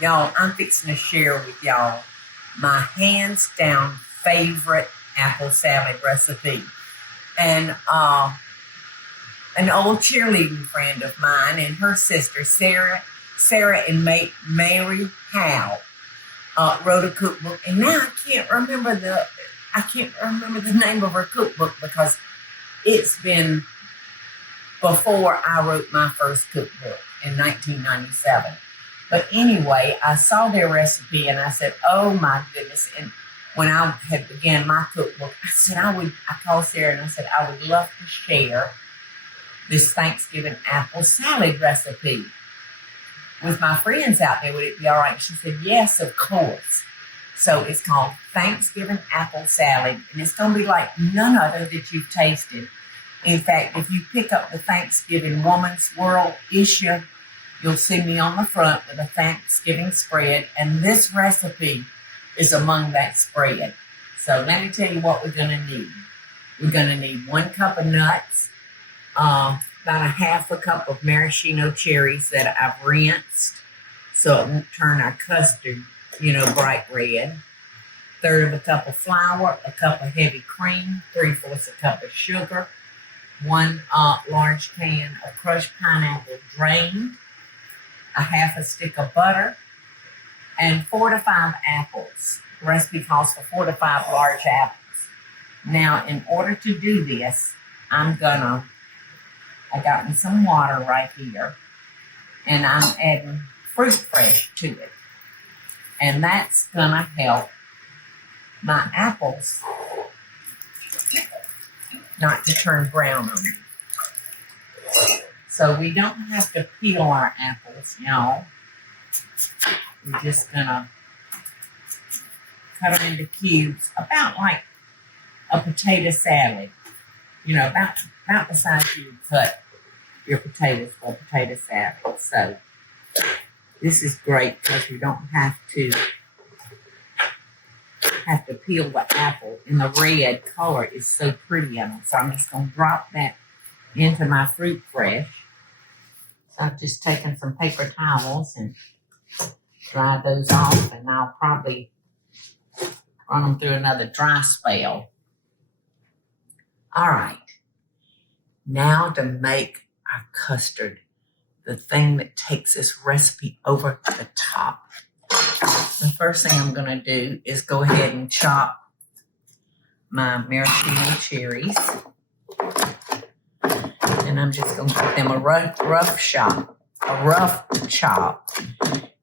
Y'all, I'm fixing to share with y'all my hands down favorite apple salad recipe. And an old cheerleading friend of mine and her sister, Sarah and Mary Howe, wrote a cookbook. And now I can't remember the name of her cookbook because it's been before I wrote my first cookbook in 1997. But anyway, I saw their recipe and I said, oh my goodness. And when I had began my cookbook, I called Sarah and I said, I would love to share this Thanksgiving apple salad recipe with my friends out there. Would it be all right? She said, yes, of course. So it's called Thanksgiving apple salad. And it's going to be like none other that you've tasted. In fact, if you pick up the Thanksgiving Woman's World issue, you'll see me on the front with a Thanksgiving spread, and this recipe is among that spread. So let me tell you what we're going to need. We're going to need 1 cup of nuts, about a half a cup of maraschino cherries that I've rinsed so it won't turn our custard, bright red. 1/3 of a cup of flour, a cup of heavy cream, 3/4 a cup of sugar, 1 large can of crushed pineapple drained, a half a stick of butter, and 4 to 5 apples. The recipe calls for 4 to 5 large apples. Now, in order to do this, I got me some water right here, and I'm adding fruit fresh to it. And that's gonna help my apples not to turn brown on me. So we don't have to peel our apples, y'all. We're just gonna cut them into cubes, about like a potato salad. About the size you would cut your potatoes for a potato salad. So this is great because you don't have to peel the apple, and the red color is so pretty on them. So I'm just gonna drop that into my fruit fresh. So I've just taken some paper towels and dried those off, and I'll probably run them through another dry spell. All right, now to make our custard, the thing that takes this recipe over the top. The first thing I'm gonna do is go ahead and chop my maraschino cherries. And I'm just going to give them a rough chop.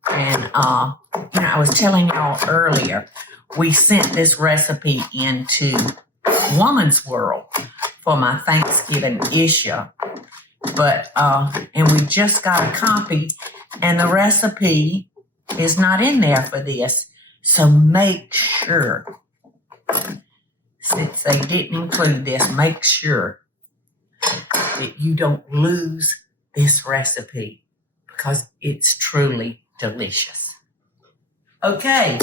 And, I was telling y'all earlier, we sent this recipe into Woman's World for my Thanksgiving issue. But, and we just got a copy, and the recipe is not in there for this. So make sure, since they didn't include this, make sure that you don't lose this recipe because it's truly delicious. Okay,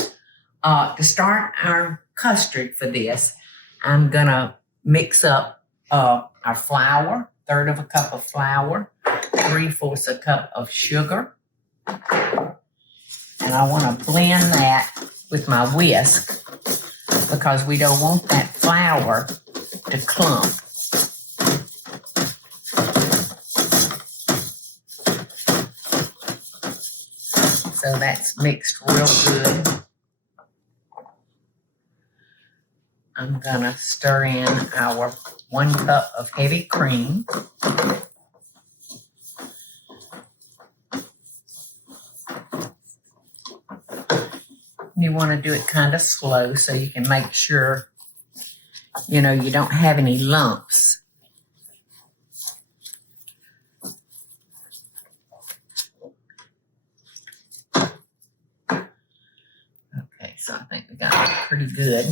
to start our custard for this, I'm gonna mix up our flour, 1/3 of a cup of flour, 3/4 a cup of sugar, and I want to blend that with my whisk because we don't want that flour to clump. So that's mixed real good. I'm gonna stir in our 1 cup of heavy cream. You want to do it kind of slow so you can make sure, you don't have any lumps. Okay, so I think we got it pretty good.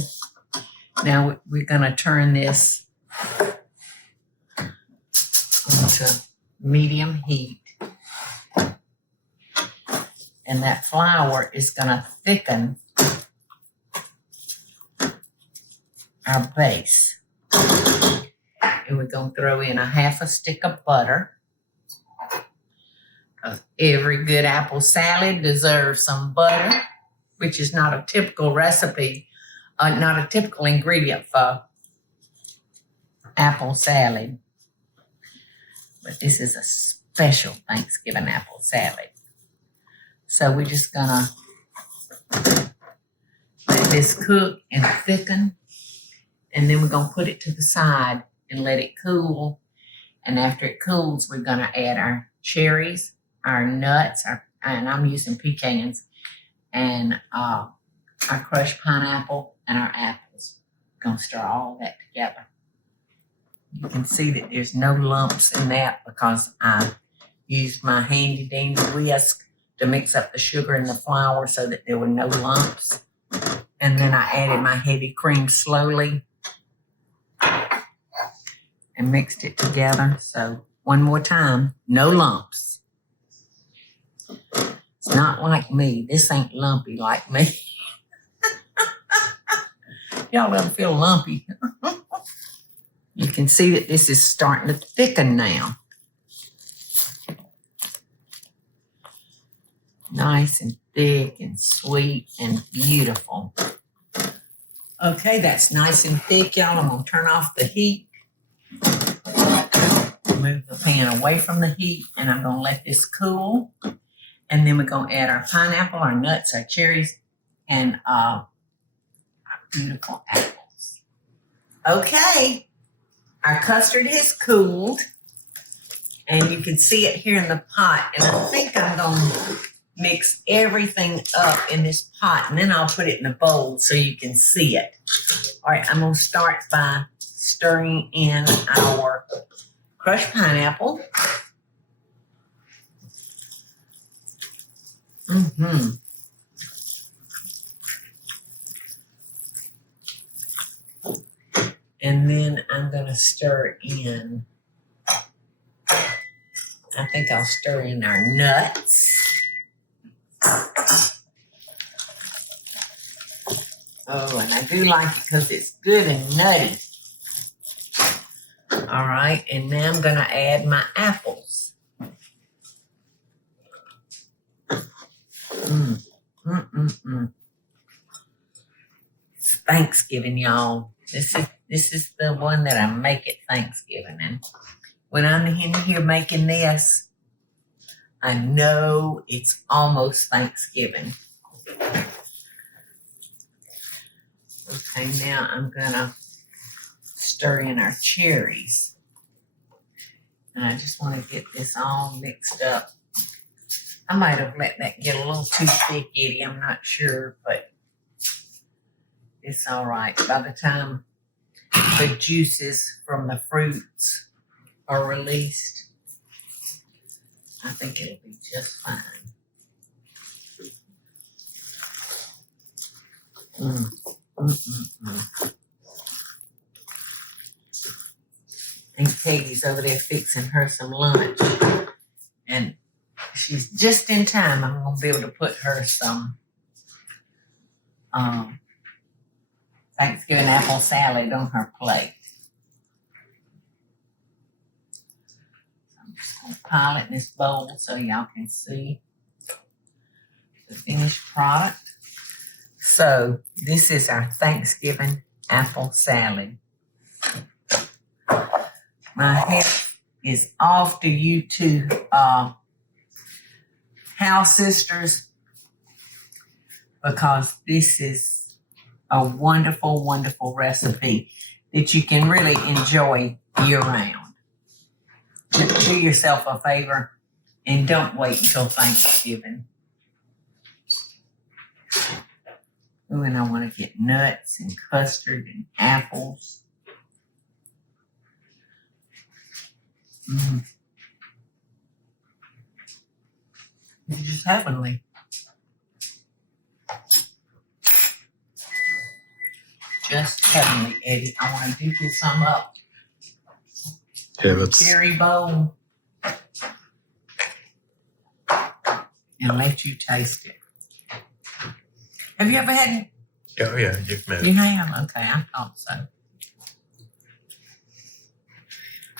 Now we're going to turn this onto medium heat. And that flour is going to thicken our base. And we're going to throw in a half a stick of butter, Every good apple salad deserves some butter, which is not a typical recipe, not a typical ingredient for apple salad. But this is a special Thanksgiving apple salad. So we're just gonna let this cook and thicken, and then we're gonna put it to the side and let it cool. And after it cools, we're gonna add our cherries, our nuts, and I'm using pecans, and our crushed pineapple and our apples. Gonna stir all that together. You can see that there's no lumps in that because I used my handy dandy whisk to mix up the sugar and the flour so that there were no lumps. And then I added my heavy cream slowly and mixed it together. So one more time, no lumps. It's not like me. This ain't lumpy like me. Y'all ever feel lumpy? You can see that this is starting to thicken now. Nice and thick and sweet and beautiful. Okay, that's nice and thick, y'all. I'm going to turn off the heat. Move the pan away from the heat, and I'm going to let this cool. And then we're going to add our pineapple, our nuts, our cherries, and our beautiful apples. Okay, our custard has cooled, and you can see it here in the pot. And I think I'm going to mix everything up in this pot, and then I'll put it in a bowl so you can see it. All right, I'm going to start by stirring in our crushed pineapple. And then I'm going to stir in, I think I'll stir in our nuts. Oh, and I do like it because it's good and nutty. All right, and now I'm going to add my apples. It's Thanksgiving, y'all. This is the one that I make at Thanksgiving. And when I'm in here making this, I know it's almost Thanksgiving. Okay, now I'm gonna stir in our cherries. And I just want to get this all mixed up. I might have let that get a little too thick, Eddie. I'm not sure, but it's all right. By the time the juices from the fruits are released, I think it'll be just fine. Aunt Katie's over there fixing her some lunch, and she's just in time. I'm going to be able to put her some Thanksgiving apple salad on her plate. So I'm just going to pile it in this bowl so y'all can see the finished product. So this is our Thanksgiving apple salad. My hat is off to you two house sisters, because this is a wonderful, wonderful recipe that you can really enjoy year-round. Do yourself a favor and don't wait until Thanksgiving. Ooh, and I want to get nuts and custard and apples. It's just heavenly. Just heavenly, Eddie. I want to do some up. Yeah, let's. Cherry bowl. And let you taste it. Have you ever had it? Oh, yeah, you've met. You have? Okay, I thought so.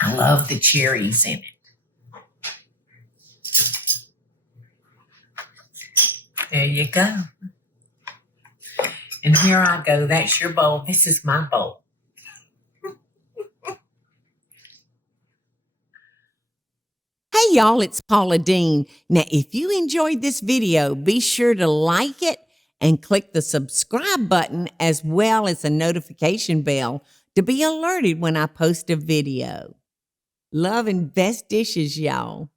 I love the cherries in it. There you go. And here I go. That's your bowl. This is my bowl. Hey y'all, it's Paula Deen. Now, if you enjoyed this video, be sure to like it and click the subscribe button as well as the notification bell to be alerted when I post a video. Love and best dishes, y'all.